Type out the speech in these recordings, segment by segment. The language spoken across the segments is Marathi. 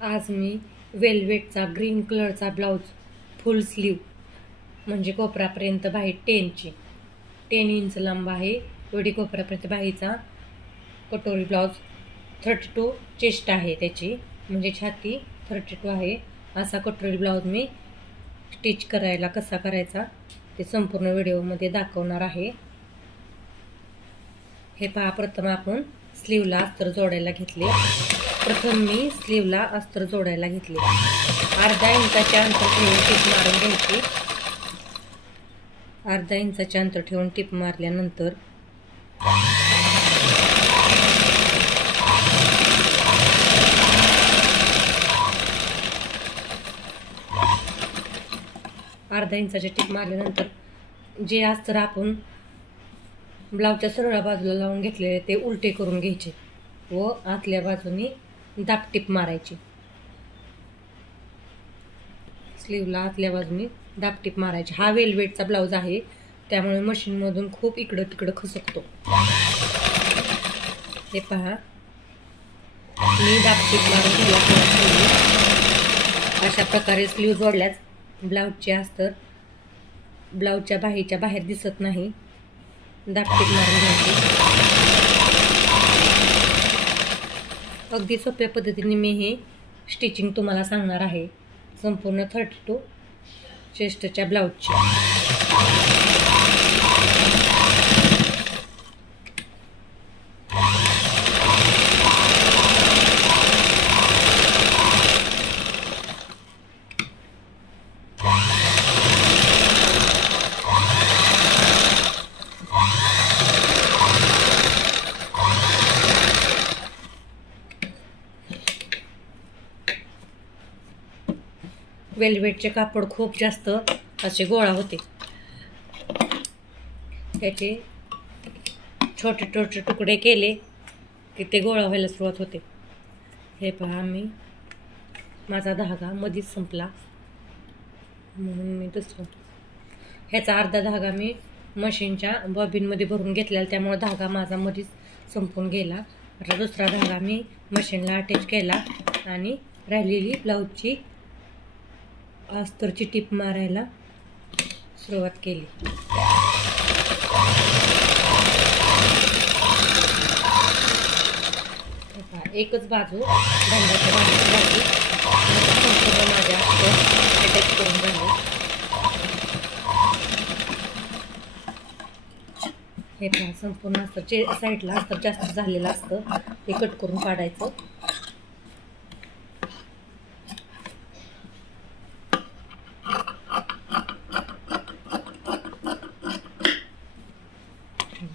आज मी वेलवेटचा ग्रीन कलरचा ब्लाऊज फुल स्लीव म्हणजे कोपरापर्यंत बाही 10 इंच लांब आहे. एवढी कोपरापर्यंत बाहीचा कटोरी ब्लाऊज 32 चेस्ट आहे त्याची, म्हणजे छाती 32 आहे. असा कटोरी ब्लाऊज मी स्टिच करायला कसा करायचा ते संपूर्ण व्हिडिओमध्ये दाखवणार आहे. हे पहा, प्रथम आपण स्लीवला अस्तर जोडायला घेतले. प्रथम मी स्लीवला अस्तर जोडायला घेतले. अर्धा इंचाचे अंतर ठेवून टीप मारून घ्यायची. अर्धा इंचाचे अंतर ठेवून टीप मारल्यानंतर अर्धा इंचाचे टीप मारल्यानंतर जे अस्तर आपण ब्लाऊजच्या सरळ बाजूला लावून घेतलेले ते उलटे करून घ्यायचे व आतल्या बाजूने दाब टीप मारायची. स्लीवला आतल्या बाजूने दाब टीप मारायची. हा वेलवेटचा ब्लाऊज आहे, त्यामुळे मशीनमधून खूप इकडं तिकडं खसकतो. हे पहा, मी दाब टीप मारून घ्यायला. अशा प्रकारे स्लीव जोडल्यास ब्लाऊजचे अस्तर ब्लाऊजच्या बाहीच्या बाहेर दिसत नाही. दाब टीप मारून घ्यायची. अगदी सोप्या पद्धतीने मी हे स्टिचिंग तुम्हाला सांगणार आहे संपूर्ण 32 चेस्टच्या ब्लाऊजची. वेलवेटचे कापड खूप जास्त असे गोळा होते, त्याचे छोटे छोटे तुकडे केले की ते गोळा व्हायला सुरुवात होते. हे पहा, मी माझा धागा मधीच संपला म्हणून मी ह्याचा अर्धा धागा मी मशीनच्या बॉबिनमध्ये भरून घेतलेला, त्यामुळे धागा माझा मधीच संपून गेला. आता दुसरा धागा मी मशीनला अटॅच केला आणि राहिलेली ब्लाऊजची अस्तरची टीप मारायला सुरुवात केली. एकच बाजू धाग्याच्या बाजूची बाजू संपूर्ण माझ्या अटॅच करून झाले. हे पहा, संपूर्ण अस्तर साईडला अस्तर जास्त झालेलं असतं ते कट करून काढायचं.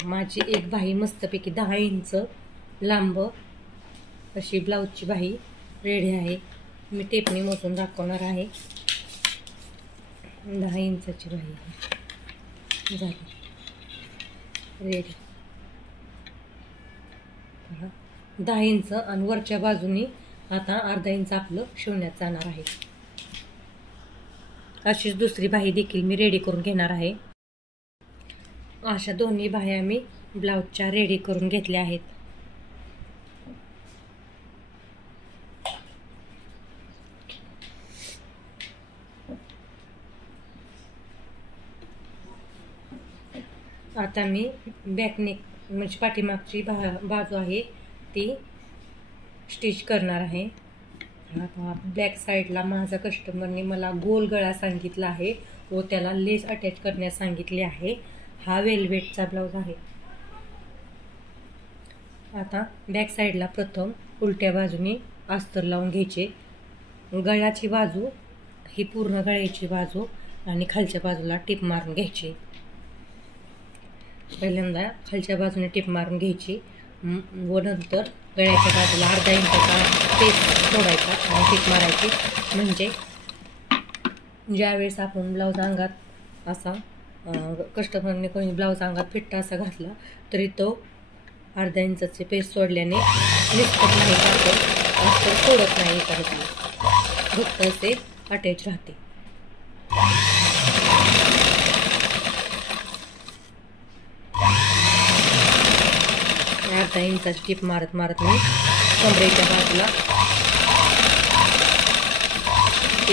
माझी एक बाही मस्तपैकी 10 इंच लांब अशी ब्लाऊजची बाही रेडी आहे. मी टेपने मोजून दाखवणार आहे. 10 इंचाची बाही झाली रेडी. 10 इंच आणि वरच्या बाजूनी आता अर्धा इंच आपलं शिवण्यात जाणार आहे. अशीच दुसरी बाही देखील मी रेडी करून घेणार आहे. अशा दोन्ही बाह्या मी ब्लाऊजच्या रेडी करून घेतल्या आहेत. आता मी बॅकनेक म्हणजे पाठीमागची बाजू आहे ती स्टिच करणार आहे. बॅक साईडला माझ्या कस्टमरने मला गोल गळा सांगितला आहे व त्याला लेस अटॅच करण्यास सांगितले आहे. हा वेलवेटचा ब्लाऊज आहे. आता बॅक साईडला प्रथम उलट्या बाजूने अस्तर लावून घ्यायचे. गळ्याची बाजू ही पूर्ण गळ्याची बाजू आणि खालच्या बाजूला टीप मारून घ्यायची. पहिल्यांदा खालच्या बाजूने टीप मारून घ्यायची व नंतर गळ्याच्या बाजूला अर्धा इंचाचा स्पेस सोडायचा आणि टीप मारायची. म्हणजे ज्यावेळेस आपण ब्लाऊज अंगात असा कस्टमरने कोणी ब्लाऊज अंगात फिट्टा असा घातला तरी तो अर्धा इंचाचे पेस सोडल्याने निसटत नाही, अस्तर सोडत नाही, घट्ट असे अटॅच राहते. अर्धा इंचाची टीप मारत मारत मी कमरेच्या बाजूला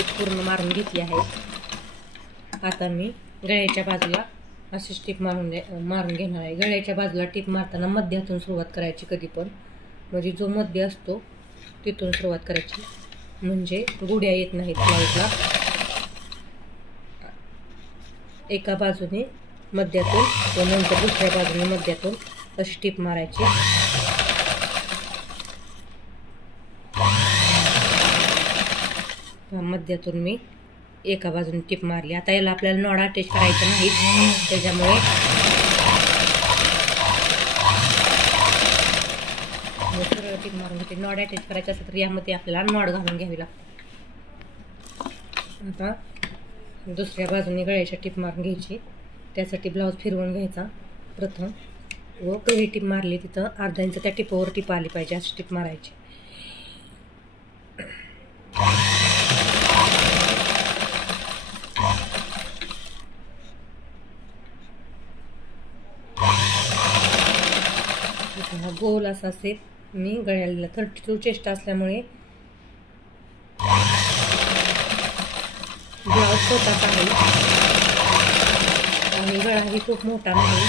टीप पूर्ण मारून घेतली आहे. आता मी गळ्याच्या बाजूला अशी टीप मारून घेणार आहे. गळ्याच्या बाजूला टीप मारताना मध्यातून सुरुवात करायची कधी पण, म्हणजे जो मध्य असतो तिथून सुरुवात करायची, म्हणजे गुड्या येत नाहीत ब्लाऊजला. एका बाजूने मध्यातून व नंतर दुसऱ्या बाजूने मध्यातून अशी टीप मारायची. मध्यातून मी एका बाजूने टीप मारली. आता याला आपल्याला नॉड अटॅच करायचं नाही, त्याच्यामुळे सरळ टीप मारून घेते. नॉड अटॅच करायचं असेल तर यामध्ये आपल्याला नॉड घालून घ्यावी लागते. आता दुसऱ्या बाजूने गळ्याच्या टीप मारून घ्यायची. त्यासाठी ब्लाऊज फिरवून घ्यायचा प्रथम, व पहिली टीप मारली तिथं अर्धा इंच त्या टिपावर टीप आली पाहिजे अशी टीप मारायची. गोल असा सेप मी गळ्याला 32 चेस्ट असल्यामुळे ब्लाऊज छोटाच आहे आणि गळाही खूप मोठा नाही.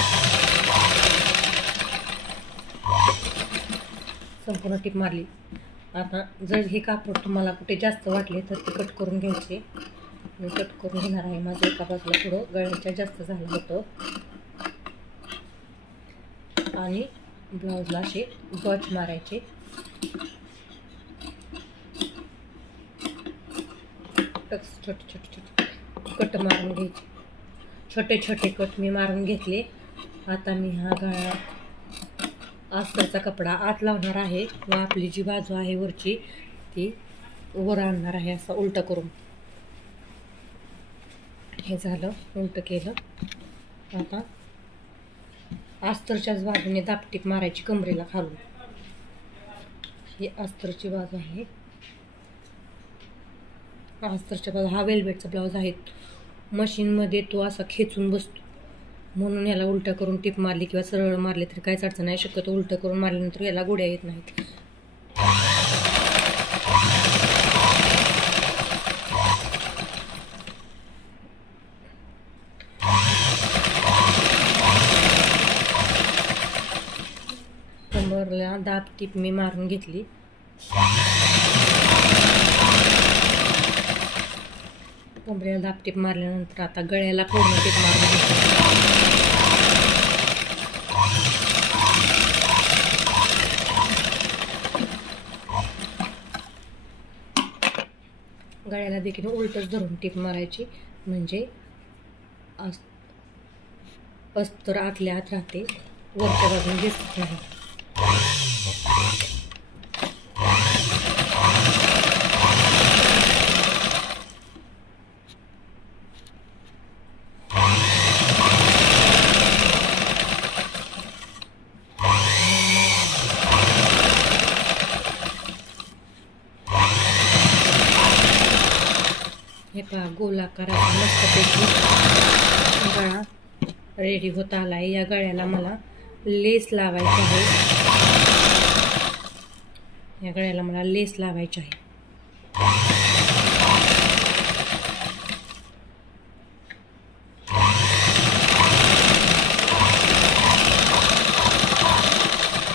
संपूर्ण टीप मारली. आता जर हे कापड तुम्हाला कुठे जास्त वाटले तर ते कट करून घ्यायचे. मी कट करून घेणार आहे. माझं एका बाजूला थोडं गळ्याच्या जास्त झालं होतं आणि ब्लाऊजला असे गच मारायचे. छोटे छोटे कट मारून घ्यायचे. छोटे छोटे कट मी मारून घेतले. आता मी हा गळा अस्तरचा कपडा आत लावणार आहे व आपली जी बाजू आहे वरची ती वर आणणार आहे, असं उलटं करून. हे झालं, उलटं केलं. आता अस्तरच्याच बाजूने दापटीप मारायची कमरेला खालून. ही अस्तरची बाजू आहे. अस्तरच्या बाजू हा वेलवेटचा ब्लाऊज आहे. मशीनमध्ये तो असा खेचून बसतो, म्हणून याला उलटं करून टीप मारली किंवा सरळ मारली तरी काहीच अडचण नाही. शक्यतो उलटं करून मारल्यानंतर याला गुड्या येत नाहीत. कमरला दाब टीप मी मारून घेतली. कमरेला दाब टीप मारल्यानंतर आता गळ्याला पूर्ण टीप मारून घेतली. गळ्याला देखील उलटच धरून टीप मारायची, म्हणजे अस्तर आतल्या आत राहते, वरच्या बाजूने दिसत नाही. हे पहा, गोलाकाराचा मस्तपैकी गळा रेडी होत आला आहे. या गळ्याला मला लेस लावायची आहे. या गळ्याला मला लेस लावायची आहे.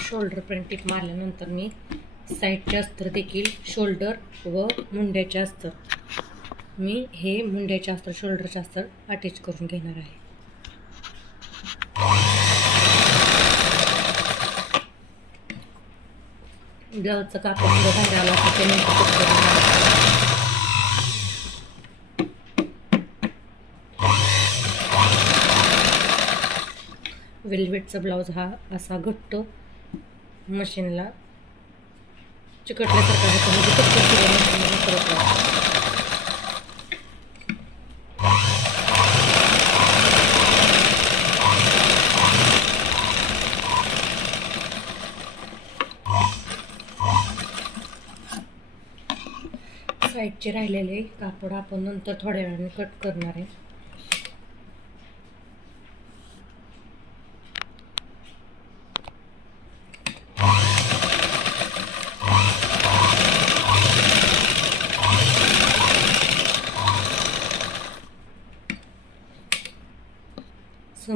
शोल्डर पर्यंत टीप मारल्यानंतर मी साईडचे अस्तर देखील शोल्डर व मुंड्याचे अस्तर, मी हे मुंड्याचे अस्तर शोल्डरचे अस्तर अटॅच करून घेणार आहे. ब्लाऊजचं कापड थोडं बाहेर आलं तर ते नंतर कट करून वेलवेटचा ब्लाऊज हा असा घट्ट मशीनला चिकटल्यासारखा होतो, म्हणजे कट केल्यानंतर परत लावतो. साईडचे राहिलेले कापड आपण नंतर थोड्या वेळाने कट करणार आहे.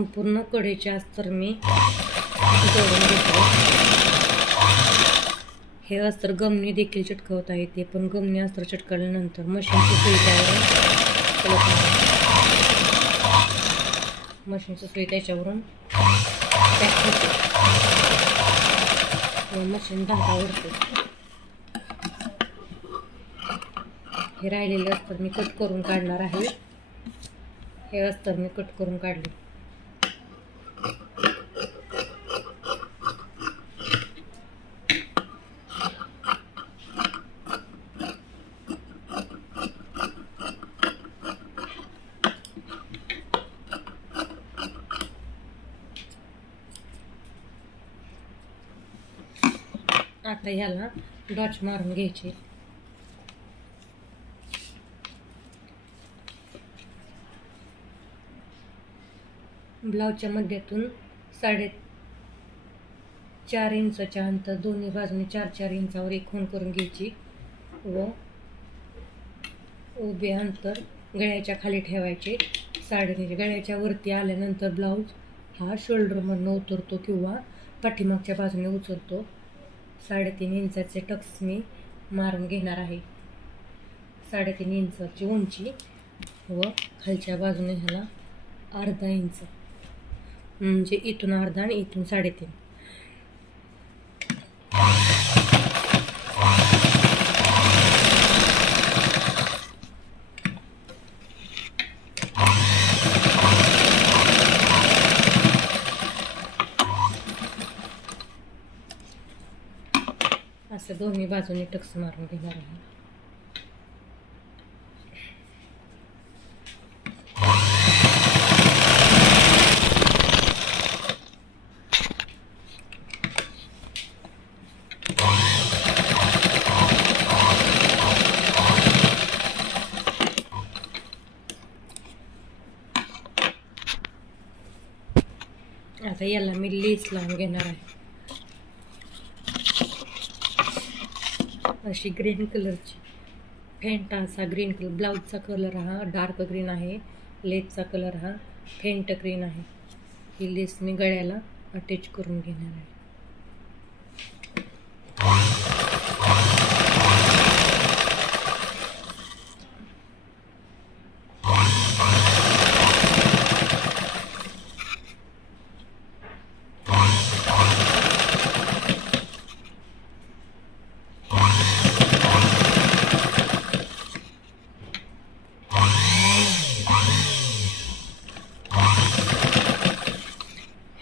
संपूर्ण कडेचे अस्तर मी जोडून घेतले. हे अस्तर गमनी देखील चिटकवता येते, पण गमनी अस्तर चिटकवल्यानंतर मशीनची सुई त्यावरून मशीनची सुई त्याच्यावरून पॅक होते व मशीन धागा उडते. हे राहिलेले अस्तर मी कट करून काढणार आहे. हे अस्तर मी कट करून काढले. आता ह्याला डॉच मारून घ्यायचे. ब्लाऊजच्या मध्यातून 4.5 इंचाच्या अंतर दोन्ही बाजूने 4-4 इंचावर एक खूण करून घ्यायची व उभे अंतर गळ्याच्या खाली ठेवायचे. गळ्याच्या वरती आल्यानंतर ब्लाऊज हा शोल्डरमधून उतरतो किंवा पाठीमागच्या बाजूने उचलतो. 3.5 इंचाचे टक्स मी मारून घेणार आहे. 3.5 इंचाची उंची व खालच्या बाजूने ह्याला अर्धा इंच, म्हणजे इथून अर्धा आणि इथून 3.5. असं दोन्ही बाजूने टक्स मारून घेणार आहे. आता याला मी लेस लावून घेणार आहे. अशी ग्रीन कलरची फेंट असा ग्रीन कलर, ब्लाऊजचा कलर हा डार्क ग्रीन आहे, लेसचा कलर हा फेंट ग्रीन आहे. ही लेस मी गळ्याला अटॅच करून घेणार आहे.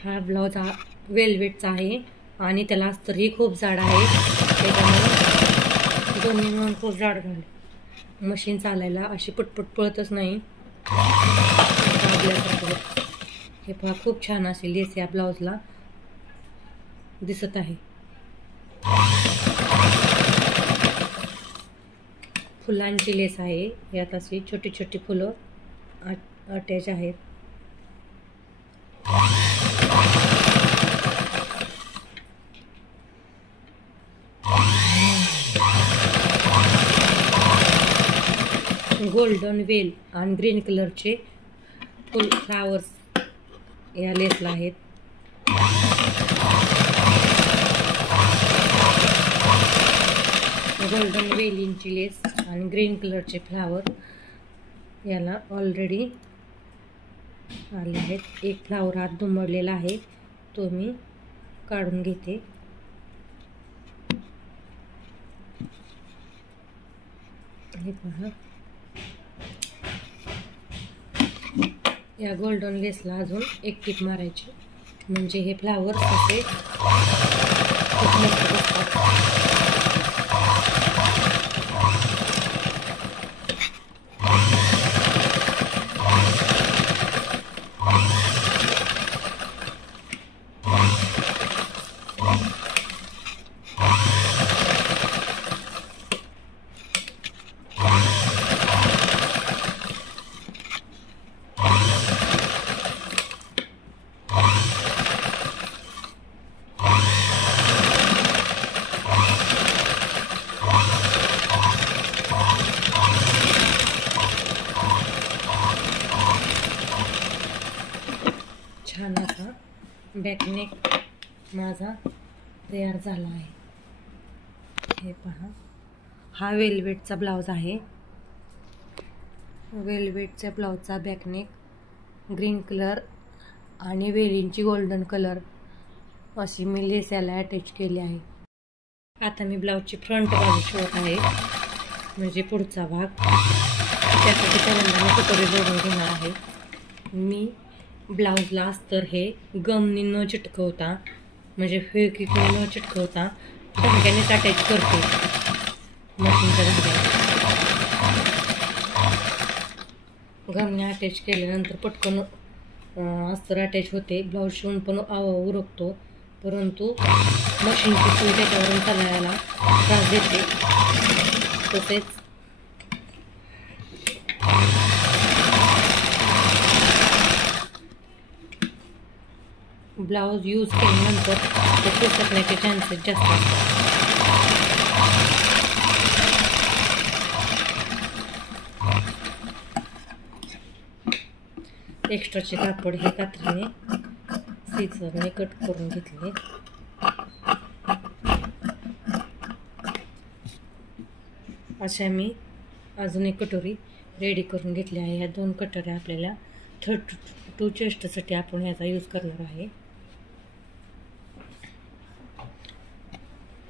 हा ब्लाऊज हा वेलवेटचा आहे आणि त्याला अस्तरही खूप जाड आहे, त्याच्यामुळे दोन्ही मिळून खूप जाड झाले. मशीन चालायला अशी पटपट पळतच नाही. हे पहा, खूप छान अशी लेस या ब्लाऊजला दिसत आहे. फुलांची लेस आहे. यात अशी छोटी छोटी फुलं अटॅच आहेत. गोल्डन वेल आणि ग्रीन कलरचे फुल फ्लावर्स या लेसला आहेत. गोल्डन वेलींची लेस आणि ग्रीन कलरचे फ्लावर याला ऑलरेडी आले आहेत. एक फ्लावर आत दुमडलेला आहे, तो मी काढून घेते. हे पहा, या गोल्डन लेसला अजून एक टिप मारायची, म्हणजे हे फ्लावर असे खूप मस्त दिसतात. बॅकनेक माझा तयार झाला आहे. हे पहा, हा वेलवेटचा ब्लाऊज आहे. वेलवेटच्या ब्लाऊजचा बॅकनेक ग्रीन कलर आणि वेलींची गोल्डन कलर अशी मी लेस याला अटॅच केली आहे. आता मी ब्लाऊजची फ्रंट बाजू शिवत आहे, म्हणजे पुढचा भाग. त्यासाठी पहिल्यांदा मी कटोरी जोडून घेणार आहे. मी ब्लाऊजला अस्तर हे गमनी न चिटकवता, म्हणजे फेविक्विकने न चिटकवता धाग्यानेच अटॅच करते मशीनच्या धाग्याने. गमने अटॅच केल्यानंतर पटकन अस्तर अटॅच होते, ब्लाऊज शिवून पण उरकतो. परंतु मशीनची सुई त्याच्यावरून चालायला त्रास देते. तसेच ब्लाऊज यूज केल्यानंतर ते फिसकण्याचे चान्सेस जास्त असतात. एक्स्ट्राचे कापड हे कात्रीने सीझरने कट करून घेतले. अशा मी अजून एक कटोरी रेडी करून घेतली आहे. ह्या 2 कटोऱ्या आपल्याला 32 चेस्टसाठी आपण ह्याचा यूज करणार आहे.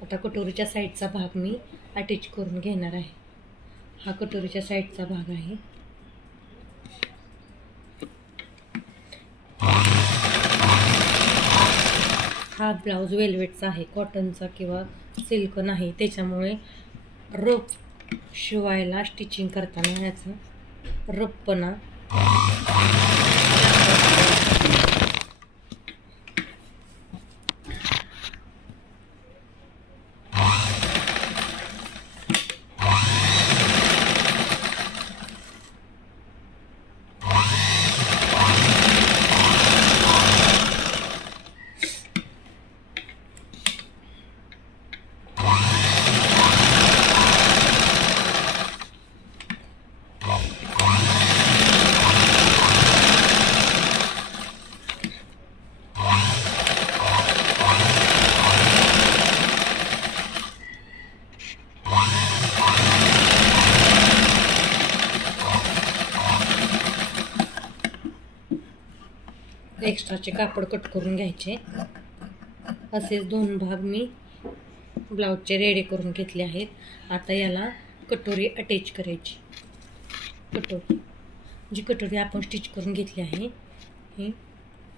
आता कटोरीच्या साईडचा भाग मी अटॅच करून घेणार आहे. हा कटोरीच्या साईडचा भाग आहे. हा ब्लाऊज वेलवेटचा आहे, कॉटनचा किंवा सिल्क नाही. त्याच्यामुळे रफ शिवायला स्टिचिंग करताना ह्याचा रफपणा एक्स्ट्राचे कापड कट करून घ्यायचे. असेच 2 भाग मी ब्लाऊजचे रेडी करून घेतले आहेत. आता याला कटोरी अटॅच करायची. जी कटोरी आपण स्टिच करून घेतली आहे ही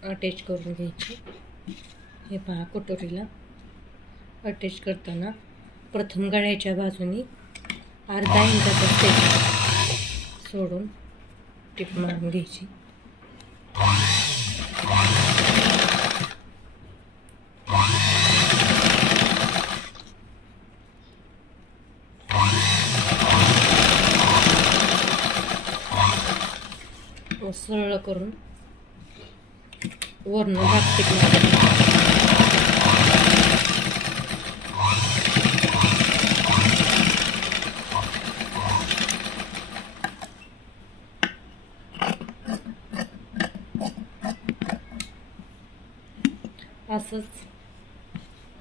अटॅच करून घ्यायची. हे पहा, कटोरीला अटॅच करताना प्रथम गळ्याच्या बाजूने अर्धा इंचाचा स्टेप सोडून टिप मारून घ्यायची. सरळ करून वरनं भाग टिप मारायचा. असंच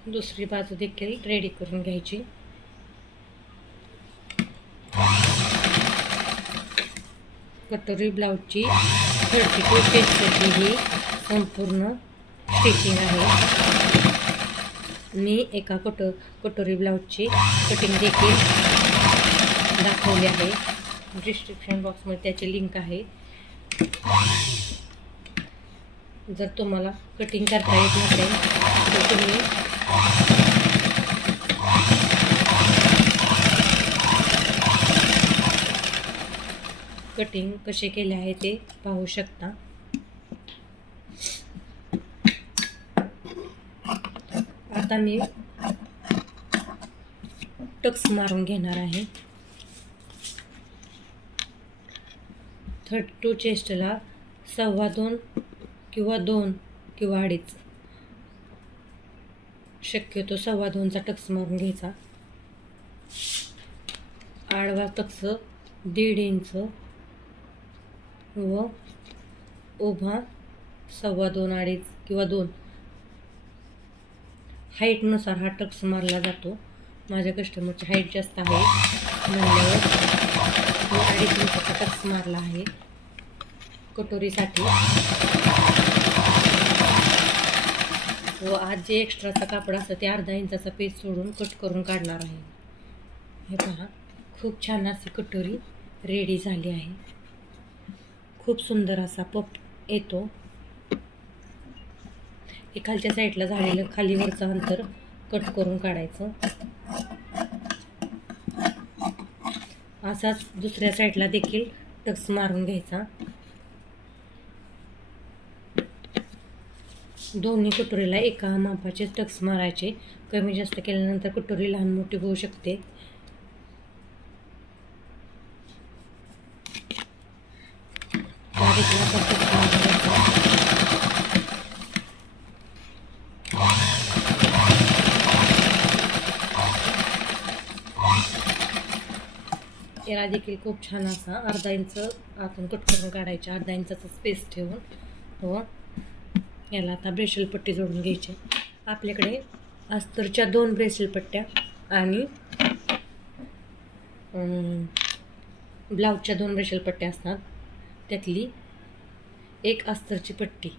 दुसरी बाजू देखील रेडी करून घ्यायची. कटोरी ब्लाऊजची 32 चेस्टची ही संपूर्ण स्टिचिंग आहे. मी एका कटोरी ब्लाऊजची कटिंग देखील दाखवली आहे. डिस्क्रिप्शन बॉक्समध्ये त्याची लिंक आहे. जर तुम्हाला कटिंग करता येत नसेल तर तुम्ही कटिंग कसे केले आहे ते पाहू शकता. आता मी टक्स मारून घेणार आहे. 32 चेस्टला 2.25 किंवा 2 किंवा 2.5, शक्यतो 2.25चा टक्स मारून घ्यायचा. आडवा टक्स 1.5 इंच व उभा 2.25, 2.5 किंवा 2 हाईटनुसार हा टक्स मारला जातो. माझ्या कस्टमरची हाईट जास्त आहे म्हणल्यावर 2-2.5 इंचाचा टक्स मारला आहे कटोरीसाठी. व आज जे एक्स्ट्राचा कापड असतं ते 1/2 इंचाचा पीस सोडून कट करून काढणार आहे. हे पहा, खूप छान अशी कटोरी रेडी झाली आहे. खूप सुंदर असा पफ येतो. हे खालच्या साईडला झालेलं खालीवरचं अंतर कट करून काढायचं. असाच दुसऱ्या साईडला देखील टक्स मारून घ्यायचा. दोन्ही कटोरीला एका मापाचे टक्स मारायचे. कमी जास्त केल्यानंतर कटोरी लहान मोठी होऊ शकते. याला देखील खूप छान असा 1/2 इंच आतून कट करून काढायचा. 1/2 इंचाचा स्पेस ठेवून व याला आता ब्रेसल पट्टी जोडून घ्यायची. आपल्याकडे अस्तरच्या 2 ब्रेसल पट्ट्या आणि ब्लाऊजच्या 2 ब्रेसल पट्ट्या असतात. त्यातली एक अस्तरची पट्टी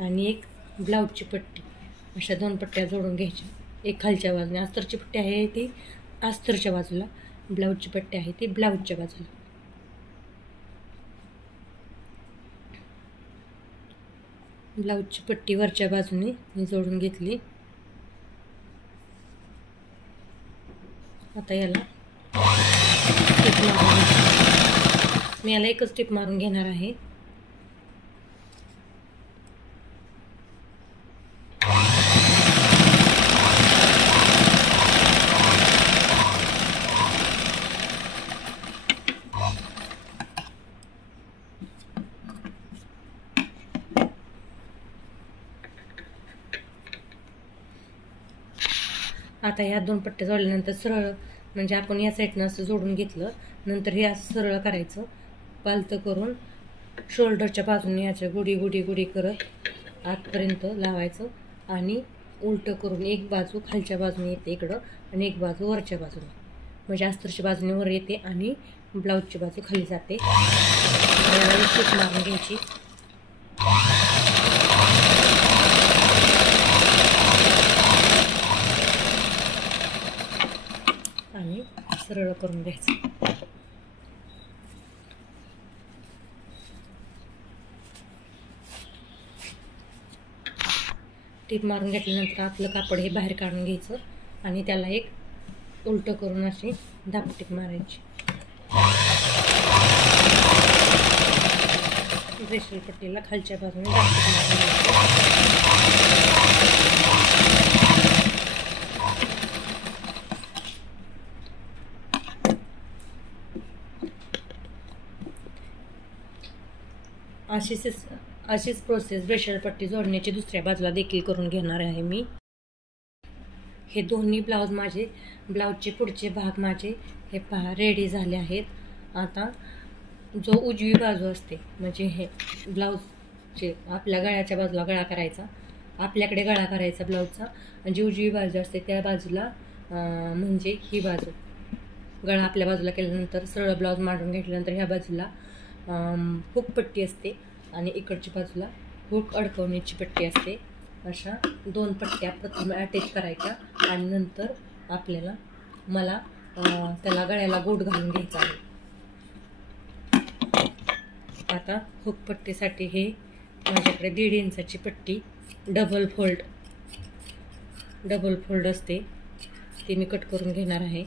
आणि एक ब्लाऊजची पट्टी अशा 2 पट्ट्या जोडून घ्यायच्या. एक खालच्या बाजूने अस्तरची पट्टी आहे ती अस्तरच्या बाजूला, ब्लाऊजची पट्टी आहे ती ब्लाऊजच्या बाजूला. ब्लाऊजची पट्टी वरच्या बाजूने मी जोडून घेतली. आता याला टिप मारून मी याला एकच टिप मारून घेणार आहे. आता ह्या 2 पट्ट्या जोडल्यानंतर सरळ म्हणजे आपण या साईडनं असं जोडून घेतलं, नंतर हे असं सरळ करायचं. पालतं करून शोल्डरच्या बाजूने याच्या गुडी करत आतपर्यंत लावायचं आणि उलटं करून एक बाजू खालच्या बाजूने येते इकडं आणि एक बाजू वरच्या बाजूने, म्हणजे अस्तरच्या बाजूने वर येते आणि ब्लाऊजची बाजू खाली जाते. टिप मारून घ्यायची. आणि सरळ करून घ्यायचं. टीप मारून घेतल्यानंतर आपलं कापड हे बाहेर काढून घ्यायचं आणि त्याला एक उलटं करून अशी दाबटीप मारायची. ब्रेसल पट्टीला खालच्या बाजूने दाबटीप मारून घ्यायची. अशीच प्रोसेस ब्रेसल पट्टी जोडण्याची दुसऱ्या बाजूला देखील करून घेणार आहे मी. हे दोन्ही ब्लाऊज माझे ब्लाऊजचे पुढचे भाग माझे हे पहा रेडी झाले आहेत. आता जो उजवी बाजू असते म्हणजे हे ब्लाऊजचे आपल्या गळ्याच्या बाजूला गळा करायचा, आपल्याकडे गळा करायचा ब्लाऊजचा, आणि जी उजवी बाजू असते त्या बाजूला म्हणजे ही बाजू गळा आपल्या बाजूला केल्यानंतर सरळ ब्लाऊज मांडून घेतल्यानंतर ह्या बाजूला हुक पट्टी असते आणि इकडच्या बाजूला हुक अडकवण्याची पट्टी असते. अशा 2 पट्ट्या प्रथम अटॅच करायच्या आणि नंतर मला त्याला गळ्याला गोट घालून घ्यायचा आहे. आता हुक पट्टीसाठी हे माझ्याकडे 1.5 इंचाची पट्टी डबल फोल्ड असते ती मी कट करून घेणार आहे.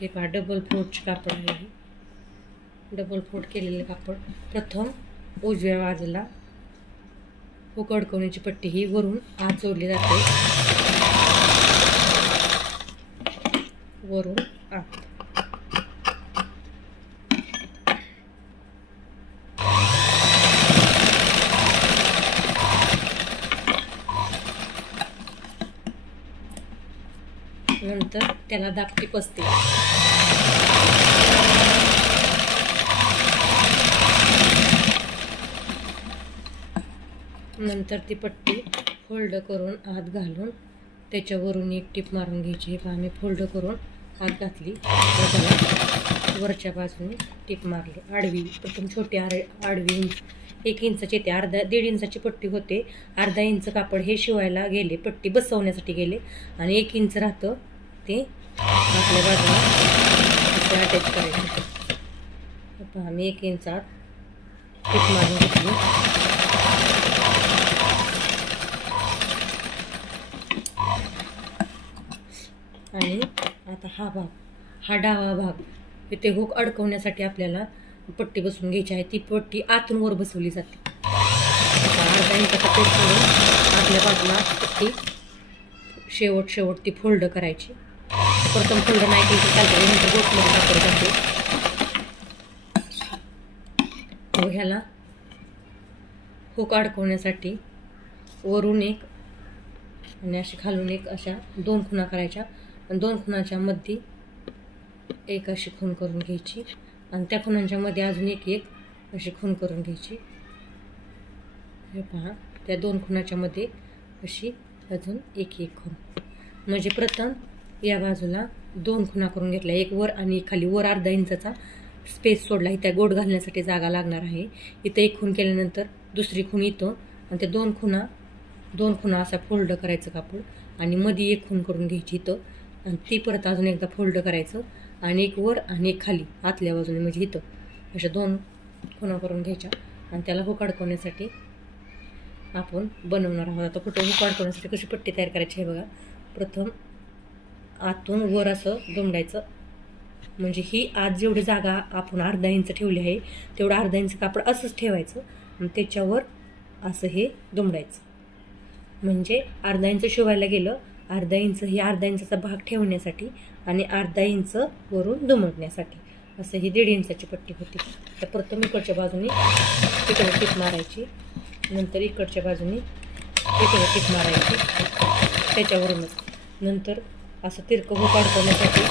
हे पहा डबल फोल्डचे कापड आहे. डबल फोल्ड केलेले कापड प्रथम उजव्या बाजूला हुक अडकवण्याची पट्टी ही वरून आत जोडली जाते, वरून आत. नंतर त्याला दाबटीप असते. नंतर ती पट्टी फोल्ड करून आत घालून त्याच्यावरून एक टिप मारून घ्यायची. हे पहा मी फोल्ड करून आत घातली, त्याला वरच्या बाजूने टिप मारली आडवी. प्रथम छोटी आडवी 1 इंचाची येते, 1.5 इंचाची पट्टी होते. 1/2 इंच कापड हे शिवायला गेले, पट्टी बसवण्यासाठी गेले, आणि 1 इंच राहतं ते आपल्या बाजूला असं अटॅच करायचं. पहा मी 1 इंचात टिप मारून घेतली. आणि आता हा डावा भाग इथे हुक अडकवण्यासाठी आपल्याला पट्टी बसवून घ्यायची आहे. ती पट्टी आतून वर बसवली जाते. 1/2 इंचाचा पेच करून आपल्या बाजूला पट्टी शेवट ती फोल्ड करायची. प्रथम फोल्ड नाही केली तर चालते, नंतर गोटमध्ये टाकलं जाते. ह्याला हुक अडकवण्यासाठी वरून एक आणि अशी खालून एक अशा 2 खुणा करायच्या, आणि 2 खुणाच्या मध्ये एक अशी खूण करून घ्यायची, आणि त्या खुणांच्या मध्ये अजून एक अशी खूण करून घ्यायची. हे पहा त्या 2 खुणाच्या मध्ये अशी अजून एक खूण. म्हणजे प्रथम या बाजूला 2 खुणा करून घेतल्या, एक वर आणि एक खाली. वर 1/2 इंचाचा स्पेस सोडला, इथे गोट घालण्यासाठी जागा लागणार आहे. इथं एक खूण केल्यानंतर दुसरी खूण इथं, आणि त्या 2 खुणा असा फोल्ड करायचं कापड, आणि मध्ये एक खूण करून घ्यायची इथं, आणि ती परत अजून एकदा फोल्ड करायचं, आणि एक वर आणि एक खाली आतल्या बाजूने, म्हणजे इथं अशा 2 खुणा करून घ्यायच्या. आणि त्याला हुक अडकवण्यासाठी आपण बनवणार आहोत. आता कुठं हुक अडकवण्यासाठी कशी पट्टी तयार करायची हे बघा. प्रथम आतून वर असं दुमडायचं, म्हणजे ही आत जेवढी जागा आपण 1/2 इंच ठेवली आहे तेवढं 1/2 इंच कापड असंच ठेवायचं, आणि त्याच्यावर असं हे दुमडायचं. म्हणजे 1/2 इंच शिवायला गेलं, 1/2 इंच ही 1/2 इंचाचा भाग ठेवण्यासाठी आणि 1/2 इंच वरून दुमडण्यासाठी. असं ही 1.5 इंचाची पट्टी होती. तर प्रथम इकडच्या बाजूने इकडे टिप मारायची, नंतर इकडच्या बाजूने इकडे टिप मारायची, त्याच्यावरूनच नंतर असं तिरकं हुक अडकवण्यासाठी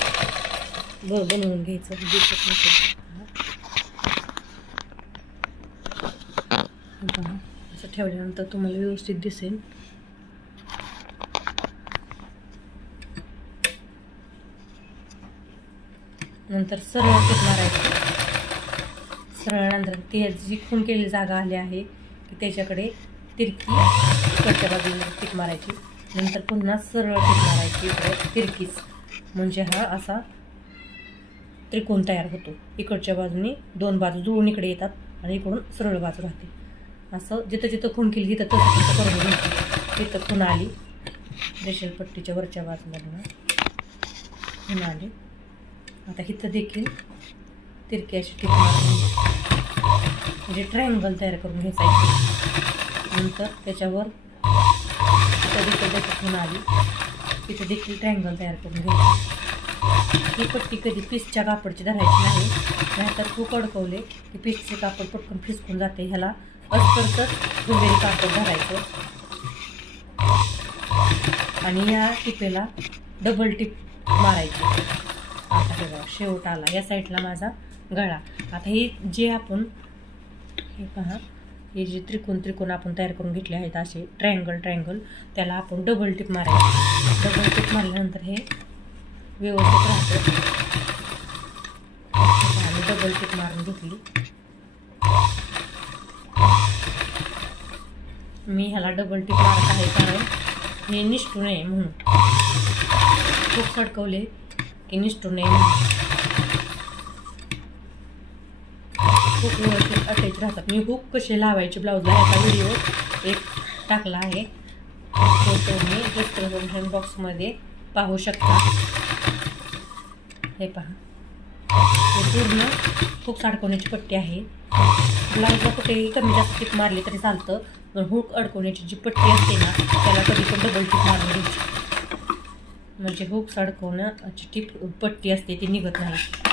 बनवून घ्यायचं. असं ठेवल्यानंतर तुम्हाला व्यवस्थित दिसेल. नंतर सरळ टिप मारायची. सरळनंतर ती जी खूण केलेली जागा आली आहे की त्याच्याकडे तिरकी इकडच्या बाजूला टिप मारायची, नंतर पुन्हा सरळ टिप मारायची इकडे तिरकीच. म्हणजे हा असा त्रिकोण तयार होतो. इकडच्या बाजूने 2 बाजू जुळून इकडे येतात, आणि इकडून सरळ बाजू राहते. असं जिथं जिथं खूण केली तिथं तसं करून घ्यायचं. तिथं खूण आली, रेशल पट्टीच्या वरच्या बाजूला खूण आली. आता इथं देखील तिरकी अशी टिप मारून म्हणजे ट्रायंगल तयार करून घ्यायचा. नंतर त्याच्यावर इथं देखील खूण आली, तिथं देखील ट्रायंगल तयार करून घ्यायचं. ही पट्टी कधी पीसच्या कापडची धरायची नाही, नाहीतर खूप अडकवले की पीसचे कापड पटकन फिसकून जाते. ह्याला अस्तरच फुललेली कापड धरायचं, आणि या टिपेला डबल टिप मारायची. आता हे बघा शेवट आला, या साईडला माझा गळा. आता ही जे आपण हे पहा, हे जे त्रिकोण आपण तयार करून घेतले आहेत असे ट्रायंगल, त्याला आपण डबल टिप मारायची. डबल टिप मारल्यानंतर हे व्यवस्थित राहतं. आणि डबल टिप मारून घेतली. मी ह्याला डबल टिप मारत आहे कारण हे निष्ठू नये म्हणून. खूप अडकवले की निष्ठू नये म्हणून. खूप व्यवस्थित अटॅच राहतात. मी हुक कसे लावायचे ब्लाऊजला ह्याचा व्हिडिओ एक टाकला आहे, तो तुम्ही डिस्क्रिप्शन बॉक्समध्ये पाहू शकता. हे पहा, हे पूर्ण हुक अडकवण्याची पट्टी आहे. ब्लाऊजला कुठेही कमी जास्त टिप मारली तरी चालतं, पण हुक अडकवण्याची जी पट्टी असते ना त्याला कधी पण डबल टिप मारून घ्यायची, म्हणजे हुक अडकवण्याची टिप पट्टी असते ती निघत नाही.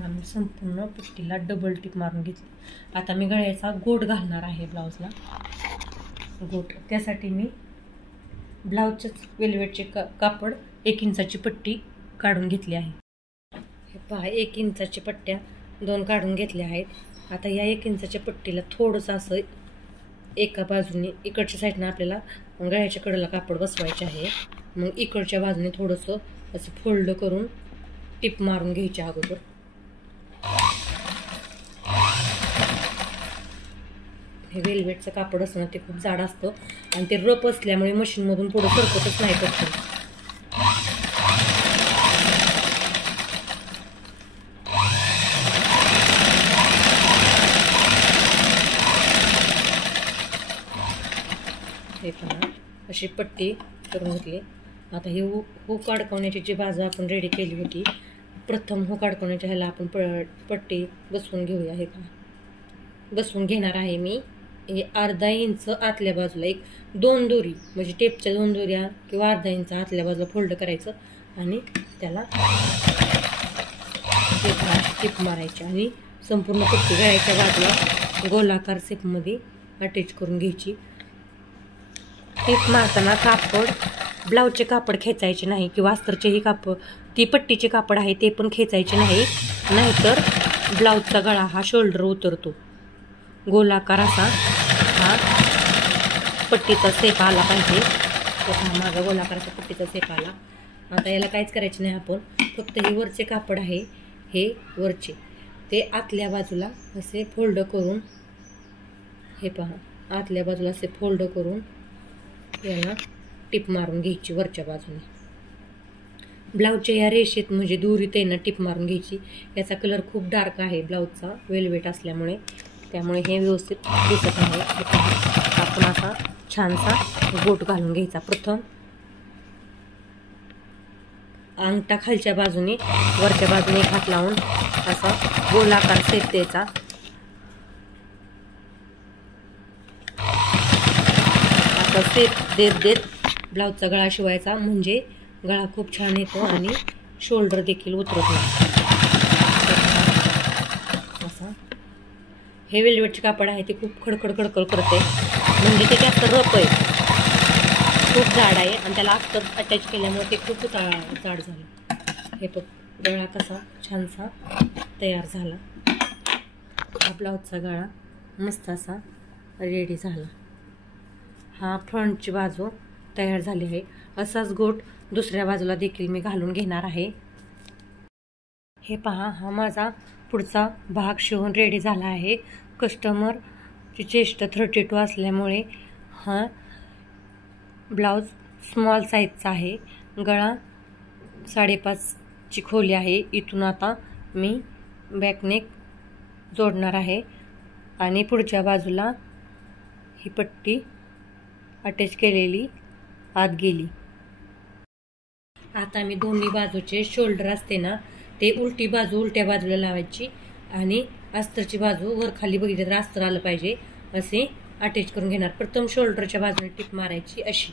मी संपूर्ण पट्टीला डबल टिप मारून घेतली. आता मी गळ्याचा गोट घालणार आहे ब्लाऊजला. गोट त्यासाठी मी ब्लाऊजचंच वेलवेटचे कापड 1 इंचाची पट्टी काढून घेतली आहे. हे पहा 1 इंचाची पट्ट्या 2 काढून घेतल्या आहेत. आता या 1 इंचाच्या पट्टीला थोडंसं असं एका बाजूने इकडच्या साईडनं आपल्याला गळ्याच्या कडेला कापड बसवायचे आहे. मग इकडच्या बाजूने थोडंसं असं फोल्ड करून टिप मारून घ्यायची अगोदर. हे वेलवेटचं कापड असतं ना ते खूप जाड असतं आणि ते रफ असल्यामुळे मशीनमधून पुढे सरकतच नाही पटकन. हे पहा अशी पट्टी करून घेतली. आता ही हुक अडकवण्याची जी बाजू आपण रेडी केली होती, प्रथम हुक अडकवण्याच्या ह्याला आपण पट्टी बसवून घेऊया. हे पहा बसवून घेणार आहे मी. हे अर्धा इंच आतल्या बाजूला 2 दोरी म्हणजे टेपच्या 2 दोऱ्या किंवा अर्धा इंच आतल्या बाजूला फोल्ड करायचं आणि त्याला टिप मारायची आणि संपूर्ण पट्टी गळ्याच्या बाजूला गोलाकार शेपमध्ये अटॅच करून घ्यायची. टिप मारताना कापड ब्लाऊजचे कापड खेचायचे नाही किंवा अस्तरचेही कापड ती पट्टीचे कापड आहे ते पण खेचायचे नाही, नाहीतर ब्लाऊजचा गळा हा शोल्डर उतरतो. गोलाकार असा हा पट्टीचा शेप आला पाहिजे. हा माझा गोलाकार असा पट्टीचा शेप आला. आता याला काहीच करायचं नाही आपण, फक्त हे वरचे कापड आहे, हे वरचे ते आतल्या बाजूला असे फोल्ड करून, हे पहा आतल्या बाजूला असे फोल्ड करून याला टिप मारून घ्यायची वरच्या बाजूने. ब्लाऊजच्या या रेषेत म्हणजे दोरीत आहे ना टिप मारून घ्यायची. याचा कलर खूप डार्क आहे ब्लाऊजचा वेलवेट असल्यामुळे, त्यामुळे हे व्यवस्थित दिसत आहे. आपण असा छानसा गोट घालून घ्यायचा. प्रथम अंगठा खालच्या बाजूने वरच्या बाजूने हात लावून असा गोलाकार शेप द्यायचा. आता शेप देत ब्लाऊजचा गळा शिवायचा, म्हणजे गळा खूप छान येतो आणि शोल्डर देखील उतरत नाही. असा हे वेलवेटचे कापड आहे ते खूप खडखड करते, म्हणजे ते जास्त रफ आहे, खूप जाड आहे आणि त्याला अस्तर अटॅच केल्यामुळे ते खूप जाड झालं. हे बघ गळा कसा छानसा तयार झाला. हा ब्लाऊजचा गळा मस्त असा रेडी झाला. हा फ्रंटची बाजू तयार झाली आहे. असाच गोट दुसऱ्या बाजूला देखील मी घालून घेणार आहे. हे पहा हा माझा पुढचा भाग शिवून रेडी झाला आहे. कस्टमरची चेस्ट 32 असल्यामुळे हा ब्लाऊज स्मॉल साईजचा आहे. गळा 5.5ची खोली आहे. इथून आता मी बॅकनेक जोडणार आहे आणि पुढच्या बाजूला ही पट्टी अटॅच केलेली आत गेली. आता मी दोन्ही बाजूचे शोल्डर असते ना ते उलटी बाजू उलट्या बाजूला लावायची आणि अस्तरची बाजू वर खाली बघितलं तर अस्तर आलं पाहिजे असे अटॅच करून घेणार. प्रथम शोल्डरच्या बाजूने टिप मारायची अशी.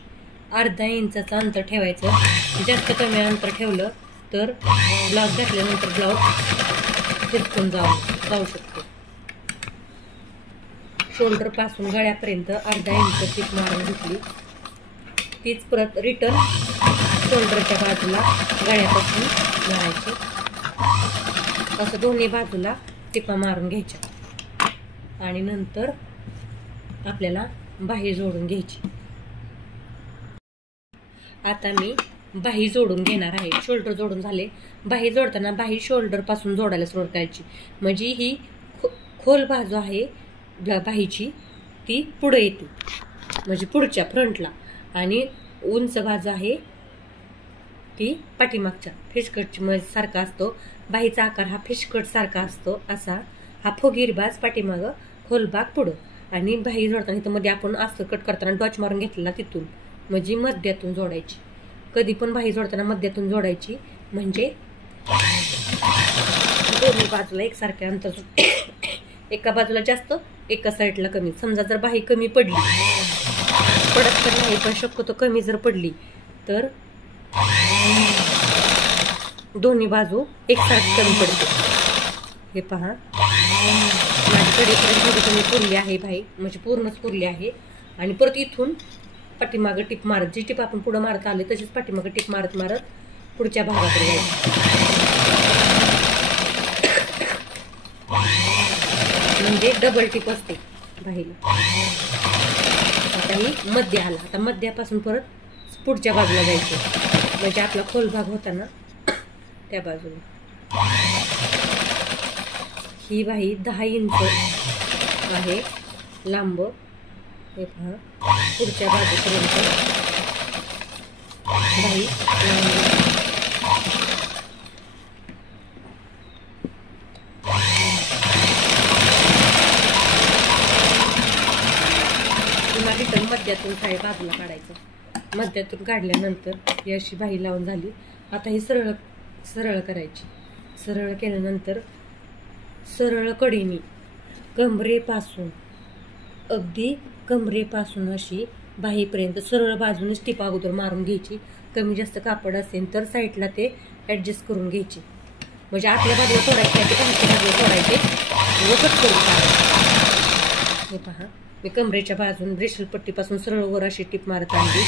अर्धा इंचाचं अंतर ठेवायचं. जास्त कमी अंतर ठेवलं तर ब्लाऊज घातल्यानंतर ब्लाऊज चिटकून जाऊ शकतो. शोल्डर पासून गळ्यापर्यंत अर्धा इंच टिप मारून घेतली. तीच परत रिटर्न शोल्डरच्या बाजूला गळ्यापासून मारायची. असं दोन्ही बाजूला टिपा मारून घ्यायच्या आणि नंतर आपल्याला बाही जोडून घ्यायची. आता मी बाही जोडून घेणार आहे. शोल्डर जोडून झाले. बाही जोडताना बाही शोल्डर पासून जोडायला सुरुवात करायची, म्हणजे ही खोल बाजू आहे बाहीची ती पुढे येते, म्हणजे पुढच्या फ्रंटला, आणि उंच बाजू आहे ती पाठीमागच्या फिशकट सारखा असतो. बाहीचा आकार हा फिशकट सारखा असतो. असा हा फुगीर बाज पाठीमागं, खोल भाग पुढं. आणि बाही जोडताना इथं मध्ये आपण अस्तर कट करताना डॉच मारून घेतलेला तिथून, म्हणजे मध्यातून जोडायची. कधी पण बाही जोडताना मध्यातून जोडायची, म्हणजे दोन्ही बाजूला एकसारखे अंतर. एका बाजूला जास्त एका साईडला कमी. समजा जर बाही कमी पडली, पडत तर नाही पण शक्यतो कमी जर पडली तर दोन्ही बाजू एकसारखी कमी पडते. हे पहा माझ्याकडे थोडी कमी पुरली आहे बाही, म्हणजे पूर्णच पुरली आहे. आणि परत इथून पाठीमागं टिप मारत, जी टिप आपण पुढं मारत आले तशीच पाठीमागं टिप मारत मारत पुढच्या भागाकडे जायचं, म्हणजे डबल टिप असते बाहीला. आता ही मध्य आला. आता मध्यापासून परत पुढच्या बाजूला जायचं, म्हणजे आपला खोल भाग होता ना त्या बाजूला. ही बाही 10 इंच आहे लांब. हे पहा, पुढच्या बाजूपर्यंत बाही लांब. रिटर्न मध्यातून काही बाजूला काढायचं. मध्यातून काढल्यानंतर ही अशी बाही लावून झाली. आता ही सरळ सरळ करायची. सरळ केल्यानंतर सरळ कडेने कमरेपासून अगदी कमरेपासून अशी बाहीपर्यंत सरळ बाजूनच टिप अगोदर मारून घ्यायची. कमी जास्त कापड असेल तर साईडला ते ॲडजस्ट करून घ्यायचे, म्हणजे आतल्या बाजूला सोडायचे ते बाहेरच्या बाजूला सोडायचे व कट करून काढायचे. हे पहा, मी कमरेच्या बाजून ब्रेशल पट्टीपासून सरळ वर अशी टिप मारत आणली.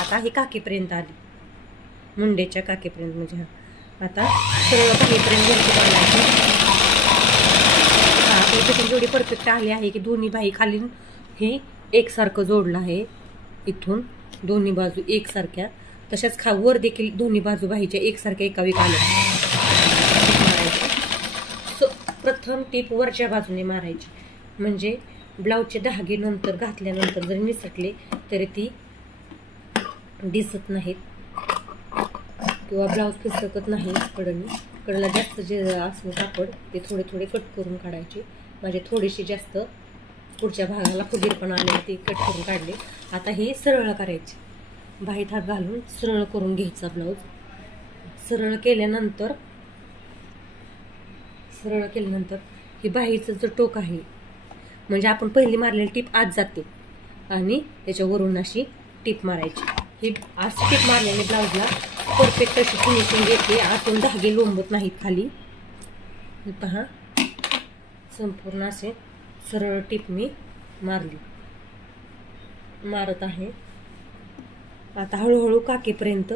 आता ही काकीपर्यंत आली, मुंडेच्या काकीपर्यंत, म्हणजे हा आता सरळ बाहीपर्यंत घरची बांधायची. आपली फिटिंग जेवढी परफेक्ट आली आहे की दोन्ही बाही खाली हे एकसारखं जोडलं आहे. इथून दोन्ही बाजू एकसारख्या, तशाच वर देखील दोन्ही बाजू बाहीच्या एकसारख्या एकावेक आल्या. प्रथम टीप वरच्या बाजूने मारायची, म्हणजे ब्लाऊजचे धागे नंतर घातल्यानंतर जरी निसटले तरी ती दिसत नाहीत किंवा ब्लाऊज फिसकत नाही. कडला जास्त जे असं कापड ते थोडे थोडे कट करून काढायचे. माझे थोडीशी जास्त पुढच्या भागाला फुगीरपणा आले ते कट करून काढले. आता हे सरळ करायचे, बाही धाग घालून सरळ करून घ्यायचा ब्लाऊज. सरळ केल्यानंतर हे बाहीचं जो टोक आहे, म्हणजे आपण पहिली मारलेली टीप आत जाते आणि त्याच्यावरून अशी टीप मारायची. ही अशी टीप मारल्याने ब्लाऊजला परफेक्ट अशी फिनिशिंग येते, आतून धागे लोंबत नाहीत खाली. हे पहा, संपूर्ण असे सरळ टीप मी मारत आहे. आता हळूहळू काकीपर्यंत.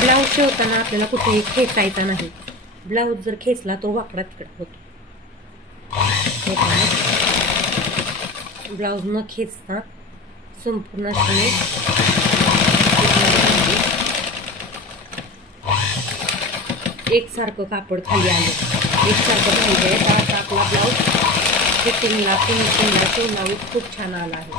ब्लाऊज शिवताना आपल्याला कुठेही खेचायचा नाही. ब्लाऊज जर खेचला तो वाकडा तिकडा होतो. ब्लाऊज न खेचता संपूर्ण अशी एकसारखं कापड खाली आलं, एकसारखं पाहिजे. आता आपला ब्लाऊज फिटिंगला फिनिशिंगला शिवणावी खूप छान आला आहे.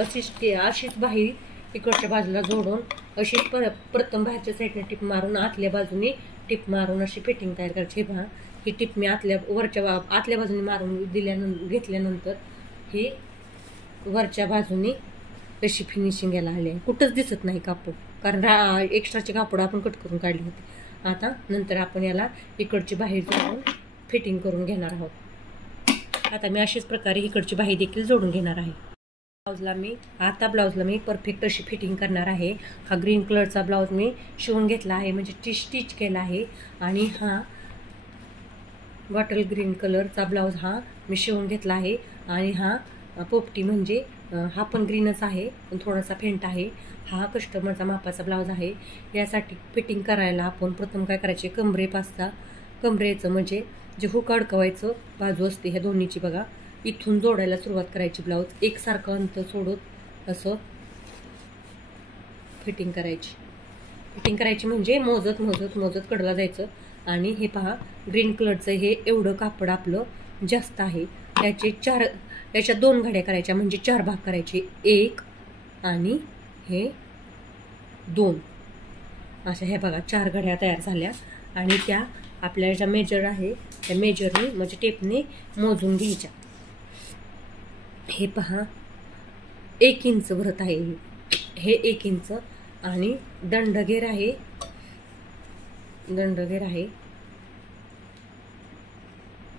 अशीच बाही इकडच्या बाजूला जोडून अशीच प्रथम बाहेरच्या साईडने टिप मारून आतल्या बाजूने टिप मारून अशी फिटिंग तयार करायची. पहा, ही टिप मी आतल्या बाजूने मारून घेतल्यानंतर ही वरच्या बाजूने अशी फिनिशिंग यायला आली आहे. कुठंच दिसत नाही कापड, कारण एक्स्ट्राचे कापड आपण कट करून काढले होते. आता नंतर आपण याला इकडची बाही जोडून फिटिंग करून घेणार आहोत. आता मी अशाच प्रकारे इकडची बाही देखील जोडून घेणार आहे. ब्लाऊजला मी परफेक्ट अशी फिटिंग करणार आहे. हा ग्रीन कलरचा ब्लाऊज मी शिवून घेतला आहे, म्हणजे स्टिच केला आहे. आणि हा बॉटल ग्रीन कलरचा ब्लाऊज हा मी शिवून घेतला आहे. आणि हा पोपटी, म्हणजे हा पण ग्रीनच आहे पण थोडासा फेंट आहे. हा कस्टमरचा मापाचा ब्लाऊज आहे. यासाठी फिटिंग करायला आपण प्रथम काय करायचे, कमरेचं म्हणजे जे हुक अडकवायचं बाजू असते ह्या दोन्हीची बघा, इथून जोडायला सुरुवात करायची. ब्लाऊज एकसारखं अंतर सोडत असं फिटिंग करायची म्हणजे मोजत कडला जायचं. आणि हे पहा, ग्रीन कलरचं हे एवढं कापड आपलं जास्त आहे, याच्या 2 घड्या करायच्या, म्हणजे 4 भाग करायचे. 1 आणि हे 2 अशा हे बघा 4 घड्या तयार झाल्या. आणि त्या आपल्या ज्या मेजर आहे त्या मेजरने म्हणजे टेपने मोजून घ्यायच्या. हे पहा, 1 इंच भरत आहे हे 1 इंच. आणि दंडघेर आहे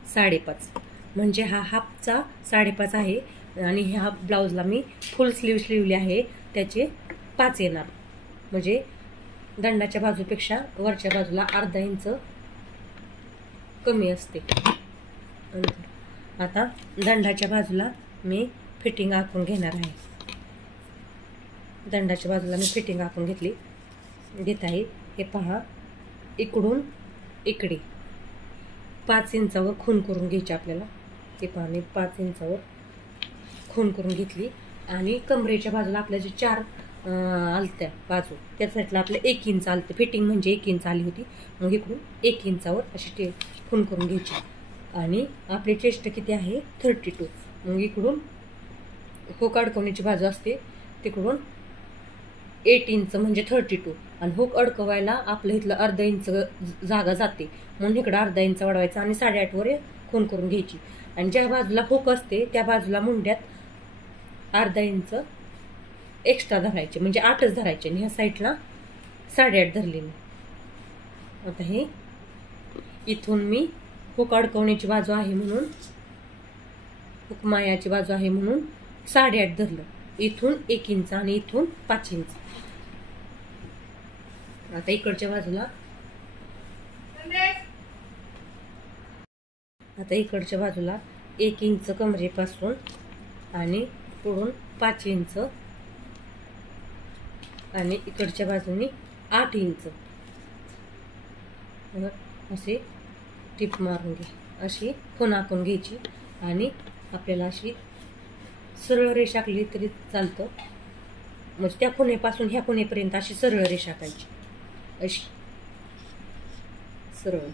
5.5, म्हणजे हा हाफचा 5.5 आहे. आणि ह्या ब्लाऊजला मी फुल स्लीव शिवली आहे, त्याचे 5 येणार, म्हणजे दंडाच्या बाजूपेक्षा वरच्या बाजूला अर्धा इंच कमी असते. आता दंडाच्या बाजूला मी फिटिंग आखून घेणार आहे. दंडाच्या बाजूला मी फिटिंग आखून घेत आहे. हे पहा, इकडून इकडे 5 इंचावर खून करून घ्यायची आपल्याला. ते पहा मी 5 इंचावर खूण करून घेतली. आणि कमरेच्या बाजूला आपल्या जे 4 आलत्या बाजू त्या साईडला आपलं 1 इंच आलतं. फिटिंग म्हणजे 1 इंच आली होती. मग इकडून 1 इंचावर अशी खूण करून घ्यायची. आणि आपली चेस्ट किती आहे 32. मग इकडून हुक अडकवण्याची बाजू असते तिकडून 8 इंच म्हणजे 32. आणि हुक अडकवायला आपलं इथलं अर्धा इंच जागा जाते म्हणून इकडं अर्धा इंच वाढवायचा आणि 8.5 वर खूण करून घ्यायची. आणि ज्या बाजूला हुक असते त्या बाजूला मुंड्यात अर्धा इंच एक्स्ट्रा धरायचे म्हणजे 8च धरायचे. आणि ह्या साईडला 8.5 धरले मी. आता हे इथून मी हुक अडकवण्याची बाजू आहे म्हणून हुक मायाची बाजू आहे म्हणून 8.5 धरलं. इथून 1 इंच आणि इथून 5 इंच. आता इकडच्या बाजूला 1 इंच कमरेपासून आणि पुढून 5 इंच आणि इकडच्या बाजूने 8 इंच असे टिप मारून घे. अशी खूण आखून घ्यायची. आणि आपल्याला अशी सरळ रेषा आखली तरी चालतं. म्हणजे त्या खुणेपासून ह्या खुणेपर्यंत अशी सरळ रेषा आखायची. अशी सरळ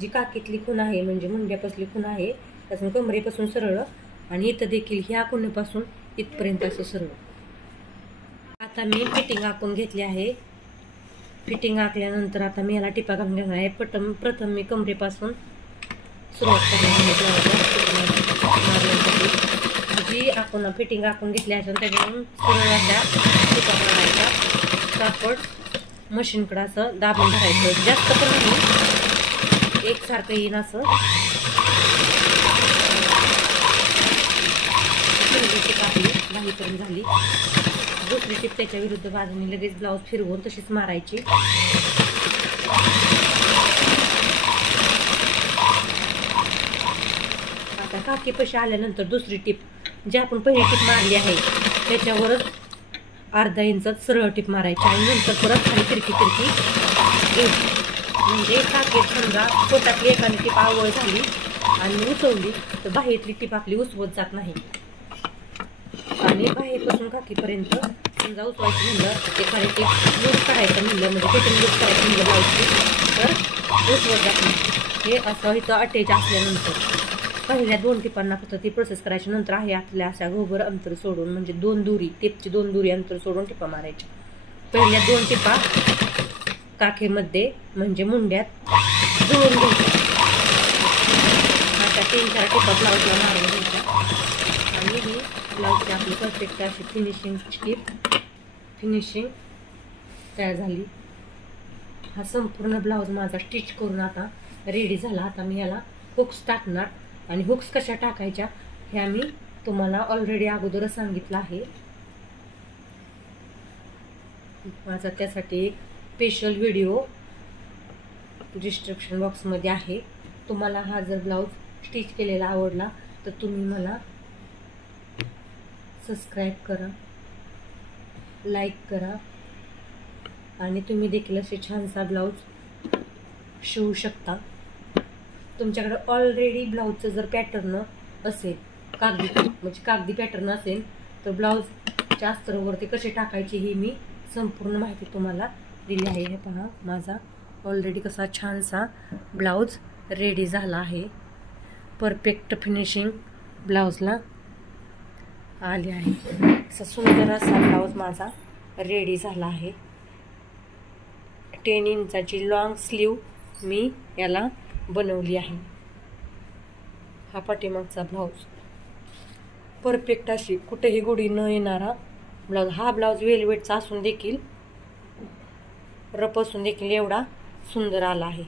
जी काकीतली खूण आहे म्हणजे मुंड्यापासली खूण आहे त्यापासून कमरेपासून सरळ आणि इथं देखील ह्या खुणेपासून इथपर्यंत असं सरळ. आता मी फिटिंग आखून घेतली आहे. फिटिंग आखल्यानंतर आता मी याला टिपा घालून घेणार आहे. प्रथम मी कमरेपासून सुरुवात करणार. जी आपण फिटिंग आखून घेतली असेल त्याच्यावरून सरळ अशा टिपा मारायचा. कापड मशीनकडे असं दाबून धरायचं. जास्त पण नाही एकसारखं येईन असं. टिप आपली बाहीपर्यंत झाली. दुसरी टिप त्याच्या विरुद्ध बाजूने लगेच ब्लाऊज फिरवून तशीच मारायची. आता काकीपाशी आल्यानंतर दुसरी टिप जी आपण पहिली टिप मारली आहे त्याच्यावरच अर्धा इंचात सरळ टिप मारायची आणि नंतर परत खाली तिरकी म्हणजे काकीत समजा पोटातली एखादी टिप आवळ झाली आणि उसवली तर बाहेरली टिप आपली उसवत जात नाही. आणि बाहेरपासून काकीपर्यंत समजा उसवायची म्हणलं एखादी टिप लूज करायचं म्हणलं म्हणजे फिटिंग लूज करायचं म्हणलं ब्लाऊजची तर उसवत जात नाही. हे असं इथं अटॅच असल्यानंतर पहिल्या 2 टिपांना फक्त ती प्रोसेस करायची. नंतर आहे आपल्या अशा घोभर अंतर सोडून म्हणजे 2 दुरी टिपची 2 दुरी अंतर सोडून टिपा मारायच्या. पहिल्या 2 टिपा काखेमध्ये म्हणजे मुंड्यात जुळून घ्यायच्या. आता 3-4 टिपा ब्लाऊजला मारून घ्यायच्या. आणि ही ब्लाऊजची आपली परफेक्ट अशी फिनिशिंग तयार झाली. हा संपूर्ण ब्लाऊज माझा स्टिच करून आता रेडी झाला. आता मी याला हुक्स टाकणार. आणि हुक्स कशा टाकायच्या ह्या मी तुम्हाला ऑलरेडी अगोदरच सांगितलं आहे. माझा त्यासाठी एक स्पेशल व्हिडिओ डिस्क्रिप्शन बॉक्समध्ये आहे. तुम्हाला हा जर ब्लाऊज स्टिच केलेला आवडला तर तुम्ही मला सबस्क्राईब करा, लाईक करा आणि तुम्ही देखील असे छानसा ब्लाऊज शिवू शकता. तुमच्याकडे ऑलरेडी ब्लाऊजचं जर पॅटर्न असेल कागदी पॅटर्न असेल तर ब्लाऊजच्या अस्तरावरती कसे टाकायचे ही मी संपूर्ण माहिती तुम्हाला दिली आहे. हे पहा माझा ऑलरेडी कसा छानसा ब्लाऊज रेडी झाला आहे. परफेक्ट फिनिशिंग ब्लाऊजला आली आहे. असा सुंदर असा ब्लाऊज माझा रेडी झाला आहे. 10 इंचाची लॉंग स्लीव मी याला बनवली आहे. हा पाठीमागचा ब्लाऊज परफेक्ट अशी कुठेही गुढी न येणारा ब्लाऊज. हा ब्लाऊज वेलवेटचा असून देखील रफ असून देखील एवढा सुंदर आला आहे.